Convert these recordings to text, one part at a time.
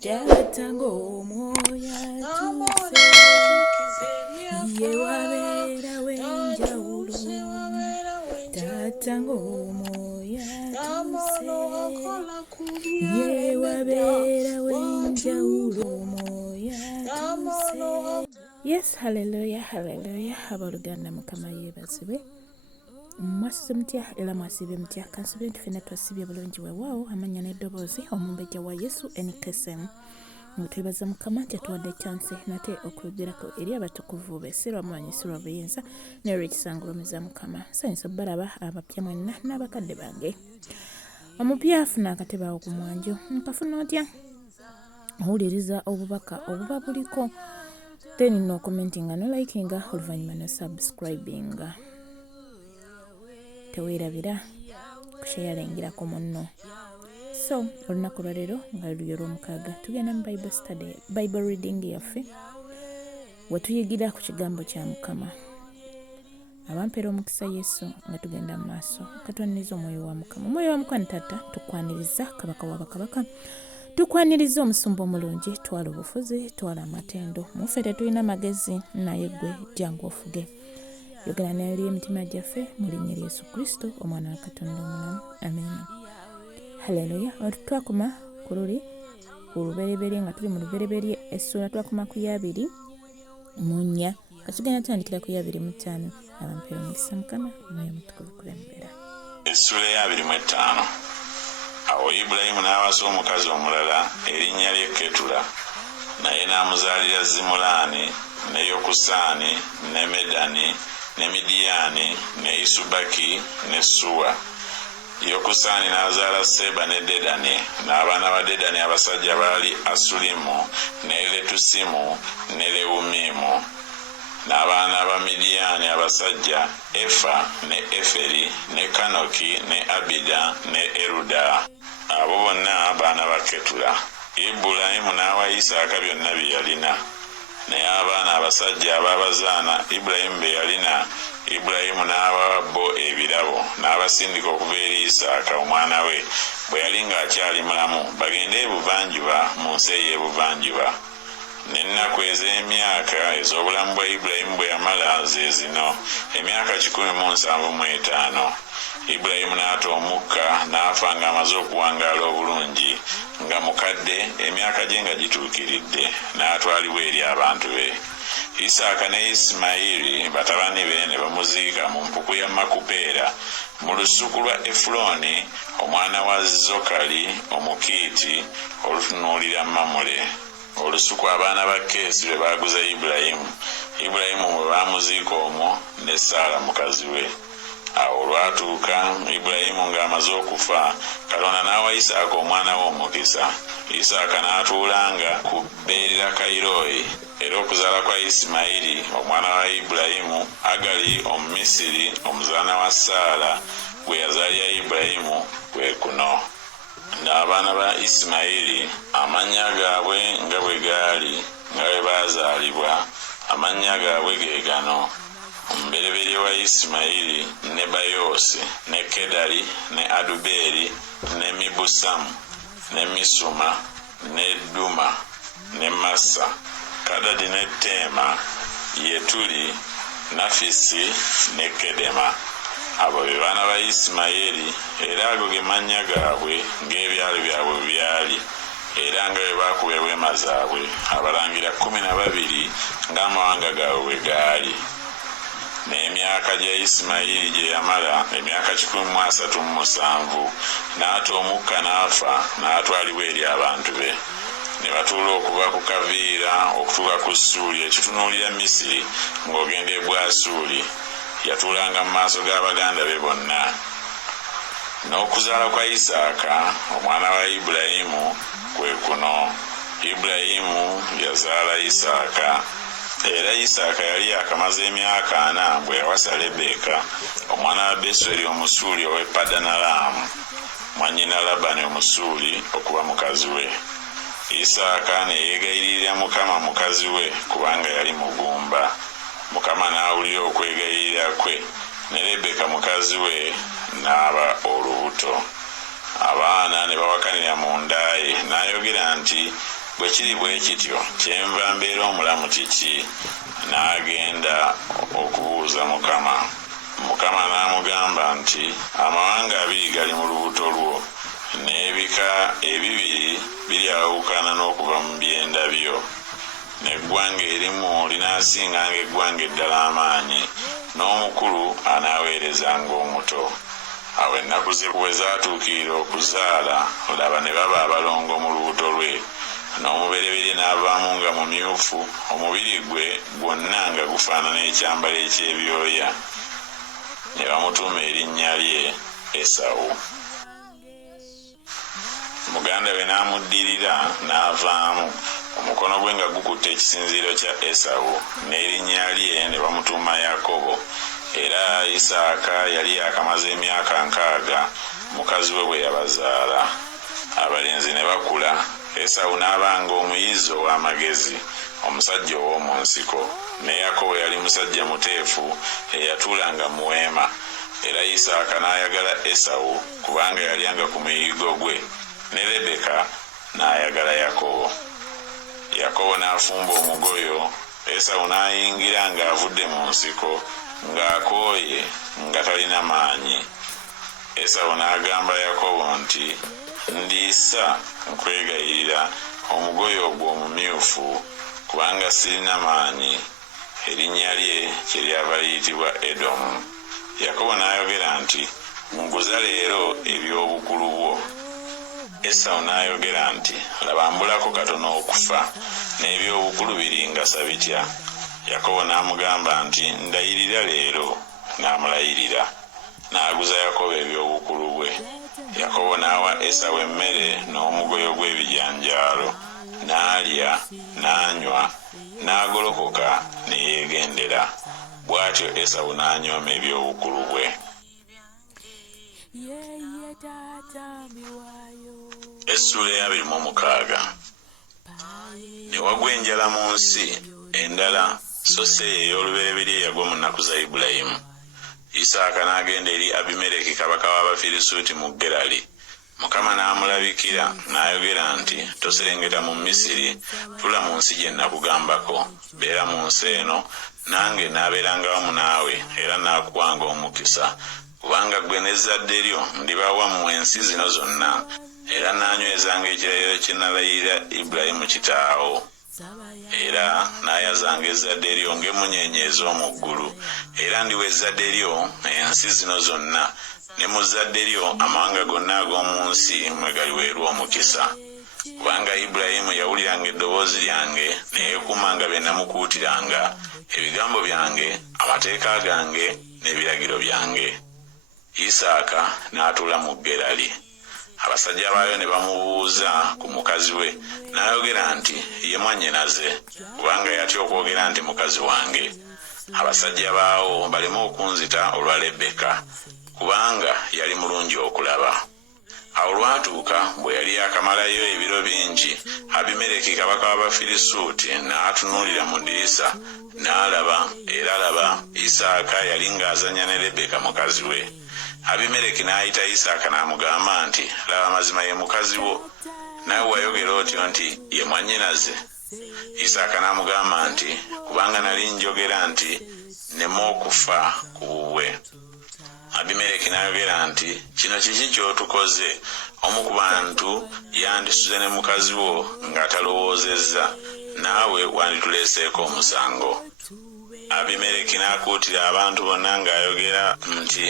Jatango moya tuse ye wabera wenjawulo Jatango moya tuse ye wabera wenjawulo moya tuse. Yes, hallelujah, hallelujah. Abaluganda mukama yebazibwe. Mwasize mutya era mwasibe mutya kansubire tufena twasibye bulungi weewaawo amanya n'eddoboozi omumbejja wa Yesu NKSM nga twebaza mukama nti atuwadde chance nate okuyogerako eri abatukuvu be sirwa mumanyi sirwa buyinza n'olw'ekisangulumiza mukama nsanyusa balaba abapya mwenna n'abakadde bange omupya afuna akatebe awo ku mwanjo nkafuna otya owuliriza obubaka obuba buliko then no commentinga no likinga oluvannyuma no subscribinga teweerabira kushayalengira ku munno. So olunaku lwa leero nga lulyo lw'omukaaga tugenda mu Bible study, Bible reading yaffe wetuyigira ku kigambo kya Mukama. Abampeera omukisa Yesu nga tugenda mu maaso katwaniriza omwoyo wa Mukama. Omwoyo wa Mukama Taata tukwaniriza kabaka wa bakabaka, tukwaniriza omusumba omulungi, twala obufuzi, twala amatendo. Muffe tetulina magezi naye ggwe jangu ofuge. Yogera n'eri emitima gyaffe mu linnya lya Yesu Kristo omwana wa Katonda omulamu. Amen. Haleluya. Twakoma ku luli ku lubereberye nga tuli mu lubereberye essula twakoma ku 2 mu 4 katugenda tandikira ku 2:5 abampeera omukisa Mukama naye mutukuvu kulembera. Essula ya 2:5. Awo Ibulayimu n'awasa omukazi omulala erinnya lye Ketula naye n'amuzaalira Zimulaani ne Yokusaani ne Medani ne Midiyaani ne Isubaki ne Suwa. Yokusaani n'azaala Seba ne Dedani n'abaana ba Dedani abasajja baali Asulimu ne Letusimu ne Lewumimu. N'abaana ba Midiyaani abasajja Efa ne Eferi ne Kanoki ne Abida ne Eruda. Abo bonna baana ba Ketula. Ibulayimu n'awa Isaaka byonna bye yalina. Naye abaana abasajja abaabazaana Ibulayimu be yalina, Ibulayimu n'abawa bo ebirabo n'abasindika okuva eri Isaaka omwana we bwe yali ng'akyali mulamu bagende ebuvanjuba mu nsi ey'ebuvanjuba. N'ennaku ez'emyaka ez'obulamu bwa Ibulayimu bwe yamala ze zino emyaka 175. Ibulayimu n'ata omukka n'afa ng'amaze okuwangaala obulungi nga mukadde emyaka gye nga gituukiridde n'atwalibwa eri abantu be. Isaaka ne Isimayiri batabani be ne bamuziika mu mpuku ya Makupeera mu lusuku lwa Efuloni omwana wa Zokali Omukiiti olutunuulira Mamule. Olusuku abaana ba Keesi lwe baaguza Ibulayimu. Ibulayimu bwe baamuziika omwo ne Saala mukazi we. Awo olwatuuka Ibulayimu ng'amaze okufa, Katonda n'awa Isaaka omwana we omukisa. Isaaka n'atuulanga ku Beerira Kairoyi. Era okuzaala kwa Isimayiri omwana wa Ibulayimu, Agali Omumisiri omuzaana wa Saala gwe yazaalira Ibulayimu kwe kuno. N'abaana ba Isimayiri amannya gaabwe nga bwe gaali nga bwe baazaalibwa, amannya gaabwe ge gano: omubereberye wa Isimayiri Nebayoosi ne Kedali ne Adubeeri ne Mibusamu ne Misuma ne Duma ne Massa, Kadadi ne Teema, Yetuli, Nafisi ne Kedema. Abo be baana ba Isimayiri era ago ge mannya gaabwe ng'ebyalo byabwe byali era nga bwe baakuba eweema zaabwe, abalangira 12 ng'amawanga gaabwe bwe gaali. N'emyaka gya Isimayiri gye yamala emyaka 137, n'ata omukka n'afa n'atwalibwa eri abantu be. Ne batuula okuva ku Kaviira okutuuka ku Suuli ekitunuulira Misiri ng'ogenda e Bwasuli. Yatuulanga mu maaso g'abaganda be bonna. N'okuzaala kwa Isaaka omwana wa Ibulayimu kwe kuno. Ibulayimu yazaala Isaaka. Era Isaaka yali yakamaze emyaka 4 bwe yawasa Lebeka omwana wa Beseri Omusuuli ow'e Padanalaamu, mwannyina Labani Omusuuli okuba mukazi we. Isaaka ne yeegayirira Mukama mukazi we kubanga yali mugumba. Mukama n'awulira okwegayirira kwe ne Lebeka mukazi we n'aba olubuto. Abaana ne bawakanira mu nda ye n'ayogera nti, bwe kiri bwe kityo kyenva mbeera omulamu kiki n'agenda okubuuza mukama n'amugamba nti amawanga 2 gali mu lubuto lwo n'ebika 2 biryawukana n'okuva mu byenda byo n'eggwanga erimu linaasinganga eggwanga eddala amaanyi n'omukulu anaaweerezanga omuto. Awo ennaku ze bwe zaatuukirira okuzaala olaba ne baba abalongo mu lubuto lwe n'omubereberye n'avaamu nga mumyufu omubiri gwe gwonna nga gufaanana ekyambalo eky'ebyoya ne bamutuuma erinnya lye Esawu. Muganda we n'amuddirira n'avaamu omukono gwe nga gukutte ekisinziiro kya Esawu n'erinnya lye ne bamutuuma Yakobo. Era Isaaka yali yakamaze emyaka 6 mukazi we bwe yabazaala. Abalenzi ne bakula. Esawu n'abanga omuyizi ow'amagezi omusajja ow'omu nsiko ne Yakobo yali musajja muteefu eyatuulanga mu weema. Era Isaaka n'ayagala Esawu kubanga yalyanga ku muyigo gwe ne Lebeka n'ayagala Yakobo. Yakobo n'afumba omugoyo. Esawu n'ayingira ng'avudde mu nsiko ng'akooye nga talina maanyi. Esawu n'agamba Yakobo nti ndiisa nkwegayirira omugoyo ogwo omumyufu kubanga sirina maanyi. Erinnya lye kyeryava liyitibwa Edomu. Yakobo n'ayogera nti nguza leero eby'obukulu bwo. Esawu n'ayogera nti laba mbulako katono okufa n'eby'obukulu biringasa bitya. Yakobo n'amugamba nti ndayirira leero. N'amulayirira. N'aguza Yakobo eby'obukulu bwe. Yakobo n'awa Esawu emmere n'omugoyo gw'ebijanjaalo n'alya n'anywa n'agolokoka ne yeegendera. Bw'atyo Esawu n'anyooma eby'obukulu bwe. Essula ya 26. Ne wagwa enjala mu nsi endala so si ey'olubereberye yagwa mu nnaku za Ibulayimu. Isaaka n'agenda eri Abimereki kabaka w'Abafirisuuti mu Gerali. Mukama n'amulabikira n'ayogera nti toserengeta mu Misiri, tula mu nsi gye nakugambako. Beera mu nsi eno nange naabeeranga wamu naawe era naakuwanga omukisa. Kubanga ggwe n'ezzadde lyo ndibawa mu ensi zino zonna era naanywezanga ekirayiro kye nalayirira Ibulayimu kitaawo. Era naayazanga ezzadde lyo ng'emunnyeenye ez'omu ggulu. Era ndiwa ezzadde lyo ensi zino zonna ne mu zzadde lyo amawanga gonna ag'omu nsi mwe galiweerwa omukisa. Kubanga Ibulayimu yawuliranga eddoboozi lyange ne yeekuumanga bye namukuutiranga, ebigambo byange, amateeka gange n'ebiragiro byange. Isaaka n'atuula mu Gerali. Abasajja baayo ne bamubuuza ku mukazi we n'ayogera nti ye mwannyinaze kubanga yatya okwogera nti mukazi wange. Abasajja baawo baleme okunzita olwa Lebeka kubanga yali mulungi okulaba. Awo lwatuuka bwe yali akamalayo ebiro bingi, Abimereki kabaka w'Abafirisuuti n'atunuulira mu ddirisa n'alaba, era laba Isaaka yali ng'azannya ne Lebeka mukazi we. Abimereki n'ayita Isaaka n'amugamba nti laba mazima ye mukazi wo, nawe wayogera otyo nti ye mwannyinaze. Isaaka n'amugamba nti kubanga nali njogera nti nneme okufa ku bubwe. Abimereki n'ayogera nti kino kiki ky'otukoze? Omu ku bantu yandisuze ne mukazi wo ng'atalowoozezza, naawe wandituleeseeko omusango. Abimereki n'akuutira abantu bonna ng'ayogera nti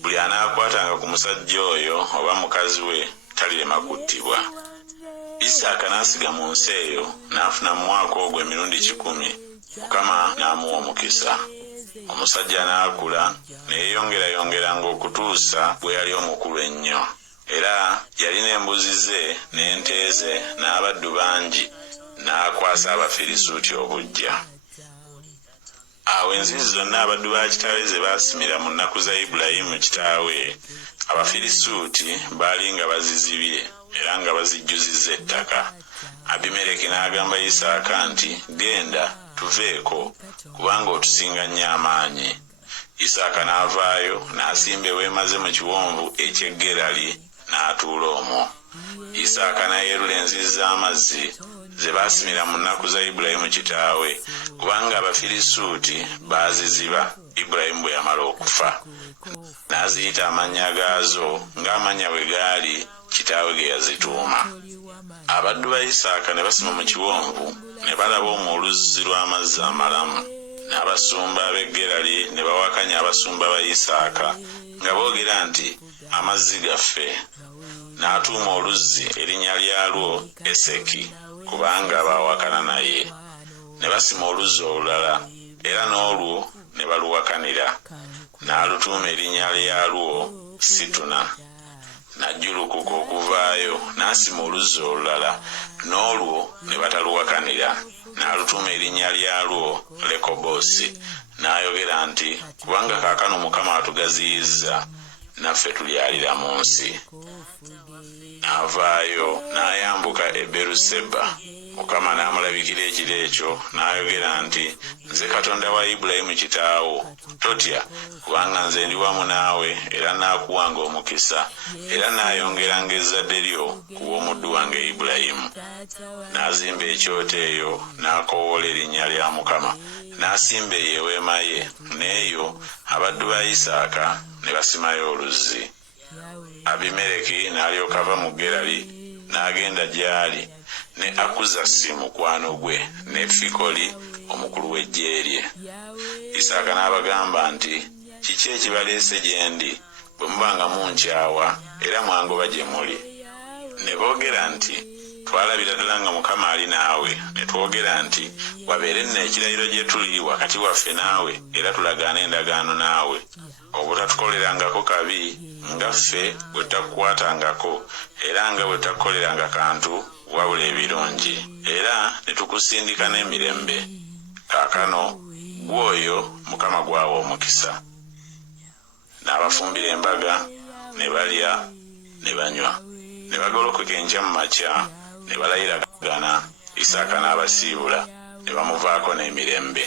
buli anaakwatanga ku musajja oyo oba mukazi we talirema kuttibwa. Isaaka n'asiga mu nsi eyo n'afuna mu mwaka ogwo emirundi 10. Mukama n'amuwa omukisa. Omusajja n'akula neeyongerayongeranga okutuusa bwe yali omukulu ennyo. Era yalina embuzi ze n'ente ze n'abaddu bangi, n'akwasa Abafirisuuti obuggya. Awo enzizi zonna abaddu ba kitaawe ze baasimira mu nnaku za Ibulayimu kitaawe, Abafirisuuti baali nga bazizibye era nga bazijjuzizza ettaka. Abimereki n'agamba Isaaka nti genda tuveeko kubanga otusinga nnyo amaanyi. Isaaka n'avaayo n'asimba eweema ze mu kiwonvu eky'e Gerali n'atuula omwo. Isaaka n'ayerula enzizi z'amazzi ze baasimira mu nnaku za Ibulayimu kitaawe, kubanga Abafirisuuti baaziziba Ibulayimu bwe yamala okufa. N'aziyita amannya gaazo ng'amannya bwe gaali kitaawe ge yazituuma. Abaddu ba Isaaka ne basima mu kiwonvu ne balaba omwo oluzzi lw'amazzi amalamu. N'abasumba ab'e Gerali ne bawakanya abasumba ba Isaaka nga boogera nti amazzi gaffe. N'atuuma oluzzi erinnya lyalwo Eseki kubanga baawakana naye. Ne basima oluzzi olulala era n'olwo ne baluwakanira. N'alutuuma erinnya lyalwo Situna. N'ajjulukuka okuvaayo n'asima oluzzi olulala n'olwo ne bataluwakanira. N'alutuuma erinnya lyalwo Lekoboosi. N'ayogera nti kubanga kaakano Mukama atugaziyizza naffe tulyalira mu nsi. N'avaayo n'ayambuka e Beruseba. Mukama n'amulabikira ekiro ekyo n'ayogera nti nze Katonda wa Ibulayimu kitaawo, totya kubanga nze ndi wamu naawe era naakuwanga omukisa era naayongeranga ezzadde lyo ku w'omuddu wange Ibulayimu. N'azimba ekyoto eyo n'akoowoola erinnya lya Mukama. N'asimba eyo eweema ye, n'eyo abaddu ba Isaaka ne basimayo oluzzi. Abimereki n'alyoka ava mu Gerali n'agenda gy'ali ne Akuzasi mukwano gwe ne Fikoli omukulu w'eggye lye. Isaaka n'abagamba nti kiki ekibaleese gye ndi bwe muba nga munkyawa era mwangoba gye muli? Ne boogera nti twalabira ddala nga Mukama ali naawe, ne twogera nti wabeere nno ekirayiro gye tuli wakati waffe naawe era tulagaane endagaano naawe, obutatukolerangako kabi nga ffe bwe tutakukwatangako era nga bwe tutakukoleranga kantu wabula ebirungi, era ne tukusindika n'emirembe. Kaakano gw'oyo Mukama gwawa omukisa. N'abafumbira embaga ne balya ne banywa, ne bagolokoka enkya mu makya ne balayiragana. Isaaka n'abasiibula ne bamuvaako n'emirembe.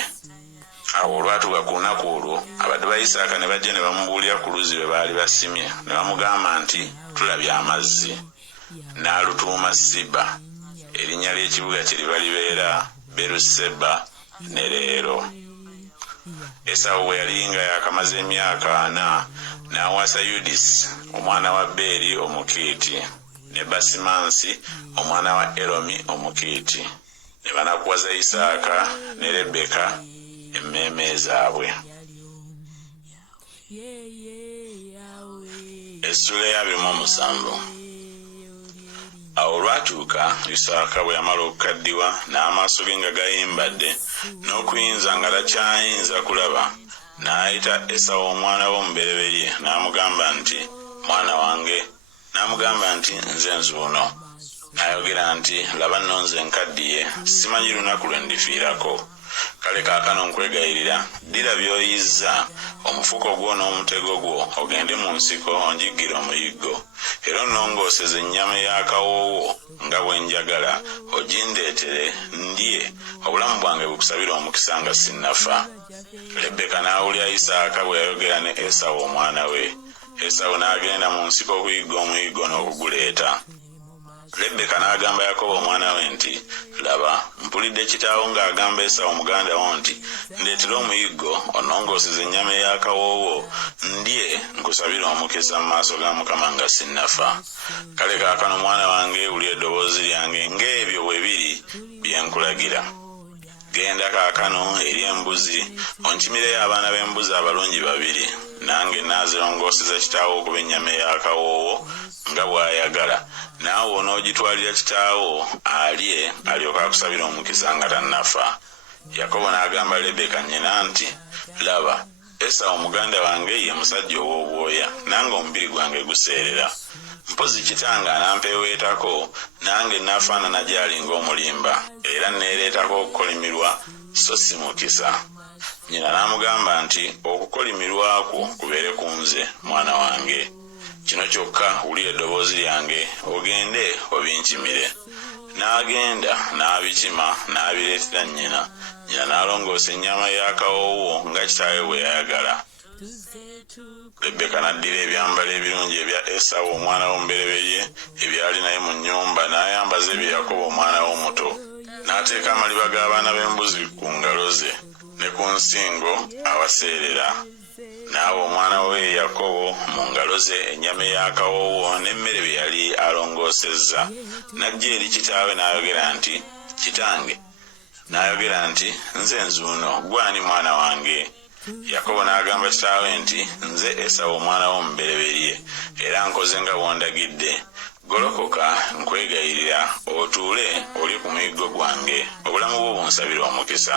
Awo olwatuuka ku lunaku olwo abaddu ba Isaaka ne bajja ne bamubuulira ku luzzi lwe baali basimye, ne bamugamba nti tulabye amazzi. N'alutuuma Siba, erinnya ly'ekibuga kye liba libeera Beruseba ne leero. Esawu bwe yali nga yakamaze emyaka 4 n'awasa Yudisi omwana wa Beeri Omukiiti ne Basimansi omwana wa Eromi Omukiiti. Ne banakuwaza Isaaka ne Lebeka emmeeme zaabwe. Essula ya 27. Awo olwatuuka Isaaka bwe yamala okukaddiwa n'amaaso ge nga gayimbadde n'okuyinza nga takyayinza kulaba, n'ayita Esawu omwana we omubereberye n'amugamba nti mwana wange, n'amugamba nti nze nzuuno. N'ayogera nti laba nno nze nkaddiye, simanyi lunaku lwe ndifiirako. Kale kaakano nkwegayirira, ddira by'oyizza, omufuko gwo n'omutego gwo, ogende mu nsiko onjiggire omuyiggo, era onnongooseze ennyama y'akawoowo nga bwe njagala, ogindeetere ndye, obulamu bwange bukusabire omukisa nga sinnafa. Lebeka n'awulira Isaaka bwe yayogera ne Esawu omwana we. Esawu n'agenda mu nsiko okuyigga omuyiggo n'okuguleeta. Lebeka n'agamba Yakobo omwana we nti laba, mpulidde kitaawo ng'agamba Esawu muganda wo nti ndeetera omuyiggo onnongooseze ennyama ey'akawoowo ndye, nkusabire omukisa mu maaso ga Mukama nga sinnafa. Kale kaakano mwana wange wulira eddoboozi lyange ng'ebyo bwe biri bye nkulagira. Genda kaakano eri embuzi onkimireyo abaana b'embuzi abalungi 2, nange naazirongooseza kitaawo okuba ennyama ey'akawoowo nga bw'ayagala, naawe onoogitwalira kitaawo alye alyoka akusabira omukisa nga tannafa. Yakobo n'agamba Lebeka nnyina nti laba, Esawu muganda wange ye musajja ow'obwoya, nange omubiri gwange guseerera. Mpozi kitange anampeeweetako, nange naafaanana gy'ali ng'omulimba, era neereetako okukolimirwa so si mukisa. Nnyina n'amugamba nti okukolimirwa kwo kubeere ku nze mwana wange. Kino kyokka wulira eddoboozi lyange ogende obinkimire. N'agenda n'abikima n'abireetera nnyina. Nnyina n'alongoosa ennyama y'akawoowo nga kitaawe bwe yayagala. Lebeka n'addira ebyambalo ebirungi ebya Esawu omwana w'omubereberye ebyali naye mu nnyumba n'ayambaza ebya Yakobo omwana w'omuto. N'ateeka amaliba g'abaana b'embuzi ku ngalo ze ne ku nsingo awaseerera. N'awa omwana we Yakobo mu ngalo ze ennyama ey'akawoowo n'emmere bye yali alongoosezza. N'ajja eri kitaawe n'ayogera nti, "Kitange." N'ayogera nti, "Nze nzuuno, gwani mwana wange?" Yakobo n'agamba kitaawe nti, "Nze Esawu omwana w'omubereberye, era nkoze nga bw'ondagidde. Golokoka nkwegayirira otuule oli ku muyiggo gwange, obulamu bwo bunsabira omukisa."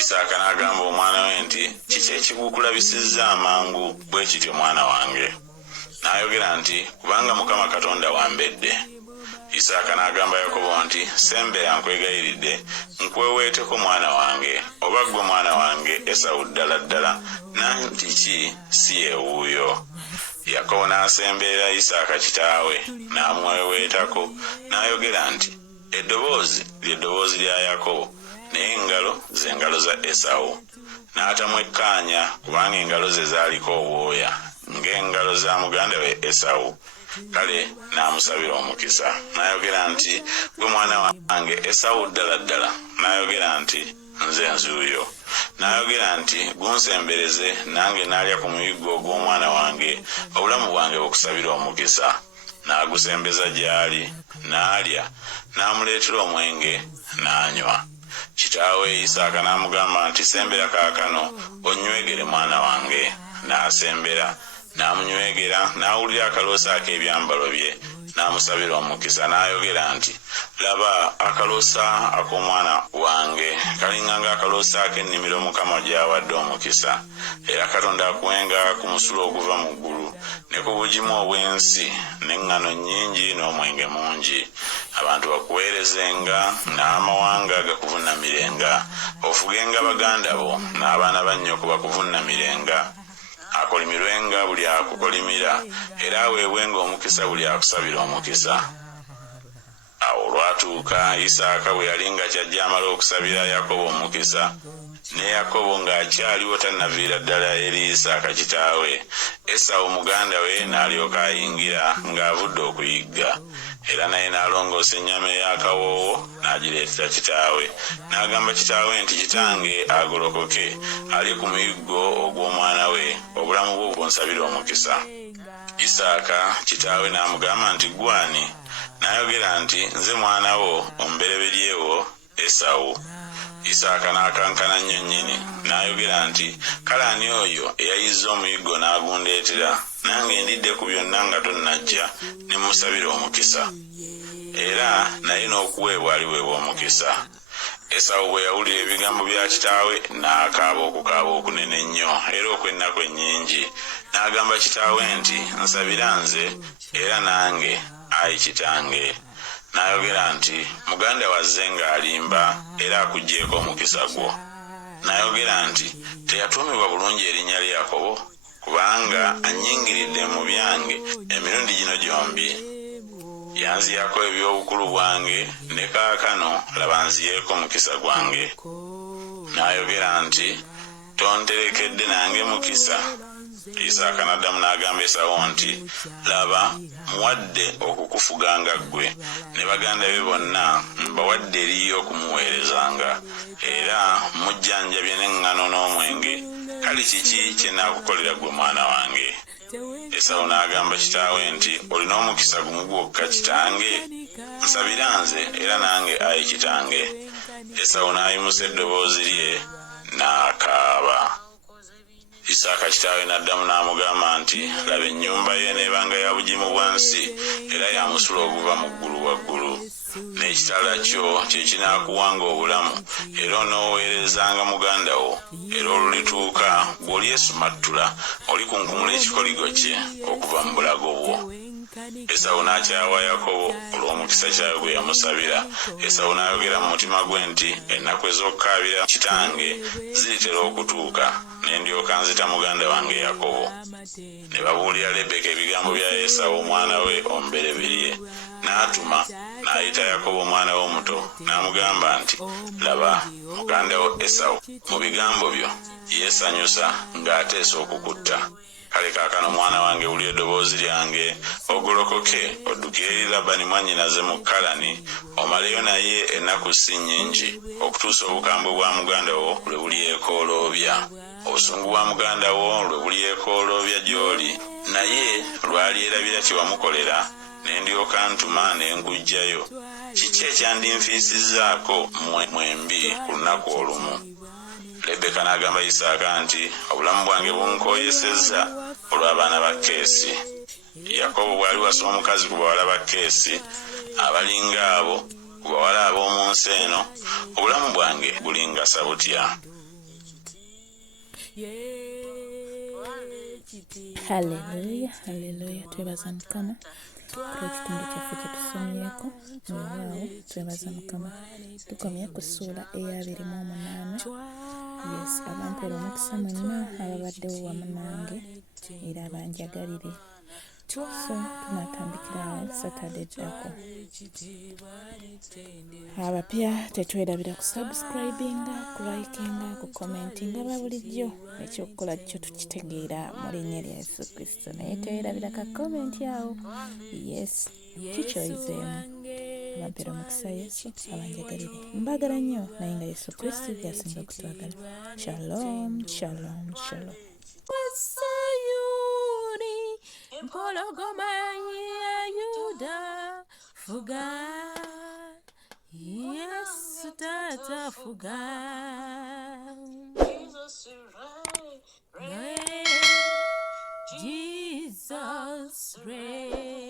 Isaaka n'agamba omwana we nti, "Kiki ekikukulabisizza amangu bwe kityo mwana wange?" N'ayogera nti, "Kubanga Mukama Katonda wambedde." Isaaka n'agamba Yakobo nti, "Sembera nkwegayiridde, nkweweeteko mwana wange, oba ggwe mwana wange Esawu ddala ddala, nanti ki si yeewuuyo." Yakobo n'asemberera Isaaka kitaawe, n'amweweetako, n'ayogera nti, "Eddoboozi ly'eddoboozi lya Yakobo, naye engalo z'engalo za Esawu." N'atamwekkaanya kubanga engalo ze zaaliko obwoya ng'engalo za muganda we Esawu. Kale n'amusabira omukisa. N'ayogera nti, "Gwe mwana wange Esawu ddala ddala." N'ayogera nti, "Nze nzuuyo." N'ayogera nti, "Gunsembereze nange n'alya ku muyiggo ogw'omwana wange, obulamu bwange bukusabira omukisa." N'agusembeza gy'ali, n'alya, n'amuleetera omwenge, n'anywa. Kitaawe Isaaka n'amugamba nti, "Sembera kaakano onnywegere mwana wange." N'asembera, n'amunywegera, n'awulira akaloosa ak'ebyambalo bye, n'amusabira omukisa. N'ayogera nti, "Laba, akaloosa ak'omwana wange kalinga ng'akaloosa ak'ennimiro Mukama gy'awadde omukisa. Era Katonda akuwenga ku musulo oguva mu ggulu, ne ku bugimu obw'ensi, n'eŋŋano nnyingi n'omwenge mungi. Abantu bakuweerezenga, n'amawanga gakuvunnamirenga. Ofugenga baganda bo, n'abaana ba nnyoko bakuvunnamirenga. Akolimirwenga buli akukolimira, era aweebwenga omukisa buli akusabira omukisa." Awo olwatuuka Isaaka bwe yali nga kyajja amala okusabira Yakobo omukisa, ne Yakobo ng'akyaliwo tannaviira ddala eri Isaaka kitaawe, Esawu muganda we n'alyoka ayingira ng'avudde okuyigga. Era naye n'alongoosa ennyama ey'akawoowo n'agireetera kitaawe. N'agamba kitaawe nti, "Kitange agolokoke, ali ku muyiggo ogw'omwana we, obulamu bwo bunsabira omukisa." Isaaka kitaawe n'amugamba nti, "Gwani?" N'ayogera nti, "Nze mwana wo omubereberye wo Esawu." Isaaka n'akankana nnyo nnyini, n'ayogera nti, "Kale ani oyo eyayizza omuyiggo n'agundeetera? Nange ndidde ku byonna nga tonnajja ne musabira omukisa." Era naye n'okuweebwa aliweebwa omukisa. Esawu bwe yawulira ebigambo bya kitaawe n'akaaba okukaaba okunene nnyo era okw'ennaku ennyingi. N'agamba kitaawe nti, "Nsabira nze era nange, ayi kitange." N'ayogera nti, "Muganda wazze ng'alimba era akuggyeeko omukisa gwo." N'ayogera nti, "Teyatuumibwa bulungi erinnya lya Yakobo? Kubanga annyingiridde mu byange emirundi gino gyombi. Yanziyako eby'obukulu bwange, ne kaakano laba nziyeeko omukisa gwange." N'ayogera nti, "Tonterekedde nange mukisa?" Isaaka n'addamu n'agamba Esawu nti, "Laba, muwadde okukufuganga ggwe ne baganda be bonna, mbawadde eriyo okumuweerezanga, era mujjanjabye n'eŋŋano n'omwenge. Kale kiki kye naakukolera ggwe mwana wange?" Esawu n'agamba kitaawe nti, "Olina omukisa gumu gwokka kitange? Nsabira nze era nange, ayi kitange." Esawu n'ayimusa eddoboozi lye n'akaaba. Isaaka kitaawe n'addamu n'amugamba nti, "Laba, ennyumba ye n'ebanga ya bugimu bwa nsi era ya musulo oguva mu ggulu waggulu. N'ekitala kyo kye kinaakuwanga obulamu, era onooweerezanga muganda wo, era olulituuka bw'olyesumattula olikunkumula ekikoligo kye okuva mu bulago bwo." Esawu n'akyawa Yakobo olw'omukisa kyawe gwe yamusabira. Esawu n'ayogera mu mutima gwe nti ennaku ez'okukaabira kitange ziritera okutuuka, ne ndyoka nzita muganda wange Yakobo. Ne babuulira Lebeka ebigambo bya Esawu omwana we omubereberye. N'atuma n'ayita Yakobo omwana we omuto, n'amugamba nti, laba, muganda wo Esawu mu bigambo byo yeesanyusa ng'ateesa okukutta. Kale kaakano mwana wange, wulira eddoboozi lyange, ogolokoke oddukire eri Labani mwannyinaze mu Kalani, omaleyo naye ennaku si nnyingi, okutuusa obukambwe bwa muganda wo lwe bulyekooloobya. Obusungu bwa muganda wo lwe bulyekooloobya gy'oli. Naye lwalierabira kye wamukolera, ne ndyoka ntuma ne nguggyayo. Kiki ekyandinfiisizzaako mwembi ku lunaku olumu? Lebeka n'agamba Isaaka nti, obulamu bwange bunkooyesezza olw'abaana ba Keesi. Yakobo bw'ali wasa omukazi ku bawala ba Keesi abalinga abo, ku bawala ab'omu nsi eno, obulamu bwange bulingasa butya? Haleluya, haleluya. Twebaza Mukama kuri ekitundu kyaffe kye tusomyeko. Weewaawo twebaza Mukama. Tukomye ku ssuula eya 28. Yes, abampeera omukisa mwenna ababaddewo wamu nange era abanjagalire. So tunatandikira awo Saturday jako. Abapya tetwerabira ku subscribinga, ku likinga, ku commentinga babulijjo. Ekyokukola kyo tukitegeera mu linnya lya Yesu Kristo, naye twerabira ka comment awo. Yes, kikyoyizeemu. Abampeera omukisa Yesu, abanjagalire. Mbagala nnyo naye nga Yesu Kristo yasinga okutwagala. Shalom, shalom, shalom. Empologoma ya Yuda, fuga, Yesu tata fuga. Jesus reigns.